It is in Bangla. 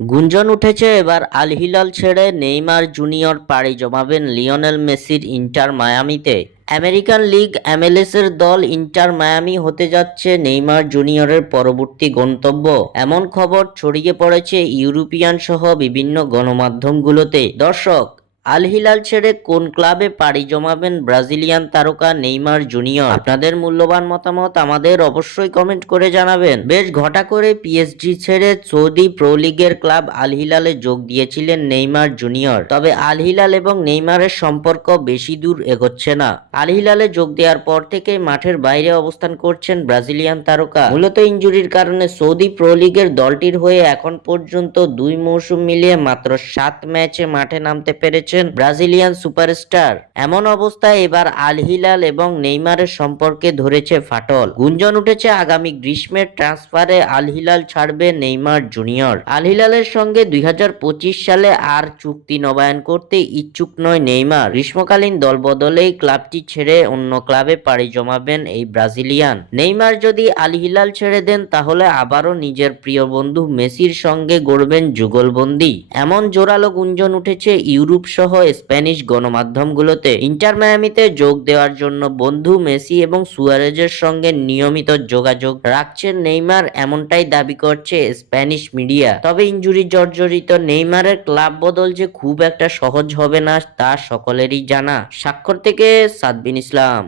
গুঞ্জন উঠেছে এবার আল হিলাল ছেড়ে নেইমার জুনিয়র পাড়ি জমাবেন লিওনেল মেসির ইন্টার মায়ামিতে। আমেরিকান লিগ এমএলএস-এর দল ইন্টার মায়ামি হতে যাচ্ছে নেইমার জুনিয়রের পরবর্তী গন্তব্য, এমন খবর ছড়িয়ে পড়েছে ইউরোপিয়ান সহ বিভিন্ন গণমাধ্যমগুলোতে। দর্শক, আল হিলাল ছেড়ে কোন ক্লাবে পাড়ি জমাবেন ব্রাজিলিয়ান তারকা নেইমার জুনিয়র? আপনাদের মূল্যবান মতামত আমাদের অবশ্যই কমেন্ট করে জানাবেন। বেশ ঘটা করে পিএসজি ছেড়ে সৌদি প্রো লিগের ক্লাব আল হিলালে যোগ দিয়েছিলেন নেইমার জুনিয়র। তবে আল হিলাল এবং নেইমারের সম্পর্ক বেশি দূর এগোচ্ছে না। আল হিলালে যোগ দেওয়ার পর থেকেই মাঠের বাইরে অবস্থান করছেন ব্রাজিলিয়ান তারকা। মূলত ইনজুরির কারণে সৌদি প্রো লিগের দলটির হয়ে এখন পর্যন্ত 2 মৌসুম মিলিয়ে মাত্র 7 ম্যাচে মাঠে নামতে পেরেছে ব্রাজিলিয়ান সুপারস্টার। এমন অবস্থায় এবার আল হিলাল এবং নেইমারের সম্পর্কে ধরেছে ফাটল। গুঞ্জন উঠেছে আগামী গ্রীষ্মের ট্রান্সফারে আল হিলাল ছাড়বে নেইমার জুনিয়র। আল হিলালের সঙ্গে 2025 সালে আর চুক্তি নবায়ন করতে ইচ্ছুক নয় নেইমার। গ্রীষ্মকালীন দলবদলেই ক্লাবটি ছেড়ে অন্য ক্লাবে পাড়ি জমাবেন এই ব্রাজিলিয়ান। নেইমার যদি আল হিলাল ছেড়ে দেন তাহলে আবারও নিজের প্রিয় বন্ধু মেসির সঙ্গে গড়বেন যুগলবন্দি। এমন জোরালো গুঞ্জন উঠেছে ইউরোপ সহ স্প্যানিশ গণমাধ্যমগুলোতে। ইন্টার মায়ামিতে যোগ দেওয়ার জন্য বন্ধু মেসি এবং সুয়ারেজের সঙ্গে নিয়মিত যোগাযোগ রাখছেন নেইমার, এমনটাই দাবি করছে স্প্যানিশ মিডিয়া। তবে ইনজুরি জর্জরিত নেইমারের ক্লাব বদল যে খুব একটা সহজ হবে না তা সকলেরই জানা। স্বাক্ষর থেকে সাদবিন ইসলাম।